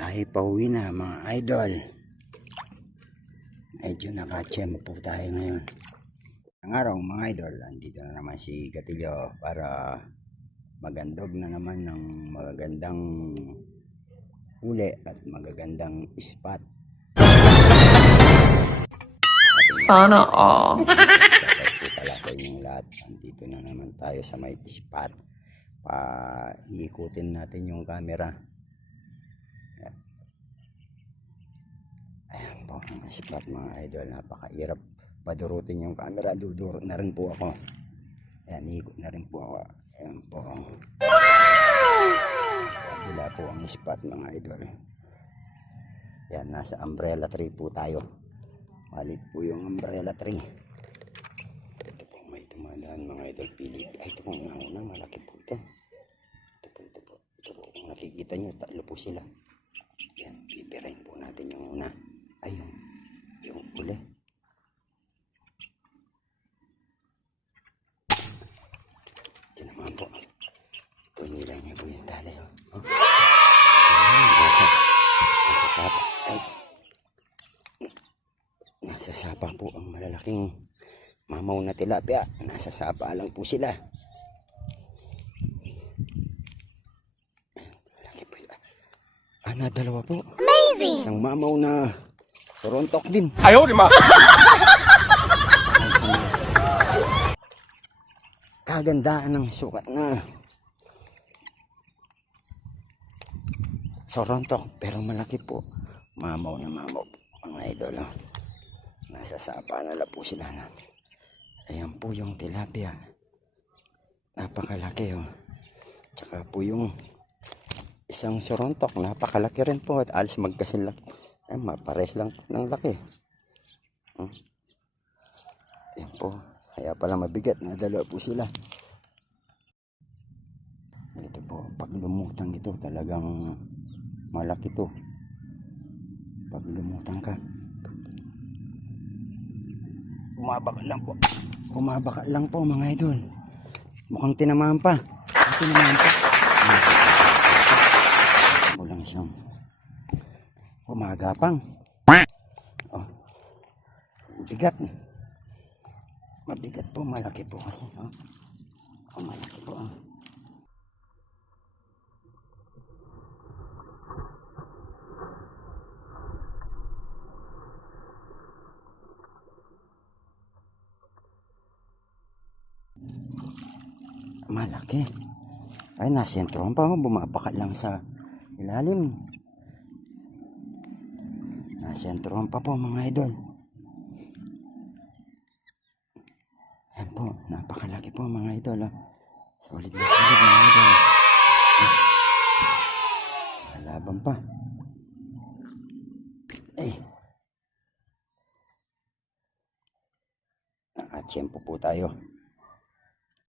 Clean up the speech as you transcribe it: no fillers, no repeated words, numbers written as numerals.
Tayo pauwi na mga idol. Medyo nakachempo tayo ngayon. Ang araw mga idol, andito na naman si Gatilio para magandog na naman ng magagandang huli at magagandang spot. Sana all. Shoutout po pala sa inyong lahat. Andito na naman tayo sa may spot. Iikutin natin yung camera. Ayan po ang spot mga idol. Napakahirap padurutin yung camera. Dudurot na rin po ako. Ayan, iikot na rin po ako. Ayan po. Kabila po ang spot mga idol. Ayan, nasa umbrella tree po tayo. Malit po yung umbrella tree. Ito po may tumadaan mga idol. Pilip. Ay, ito po una. Malaki po ito. Ito po. Kung nakikita nyo, tatlo po sila. Ayan, bibirahin po natin yung una. Ay, yung uli. Ito naman po. Ito nila niya po yung tali. Oh. Nasa sapa. Ay. Nasa sapa po ang malalaking mamaw na tilapia. Nasa sapa lang po sila. Malaki po yun. Dalawa po. Amazing! Isang mamaw na Torontok din. Ayaw, di ma! Kagandaan ng sukat na Torontok, pero malaki po. Mamaw na mamaw, mga idol. Nasa sapa na po sila na. Ayan po yung tilapia. Napakalaki Tsaka po yung isang Torontok, napakalaki rin po. At alis magkasilaki. Ay, mapares lang ng laki. Ayan po. Kaya pala mabigat. Nadalawa po sila. Ito po. Pag lumutang ito, talagang malaki to. Pag lumutang ka. Bumabaka lang po. Bumabaka lang po mga idol. Mukhang tinamaan pa. Tinamaan pa. Walang siyang umagapang. Oh. Bigat. Mabigat po, malaki po kasi. Malaki po. Malaki. Ay, nasentrohan pa. Bumabaka lang sa ilalim. Nasentrohan pa po mga idol. Ayan po, napakalaki po mga idol. Solid na solid mga idol. Malaban pa. Nakachempo po tayo.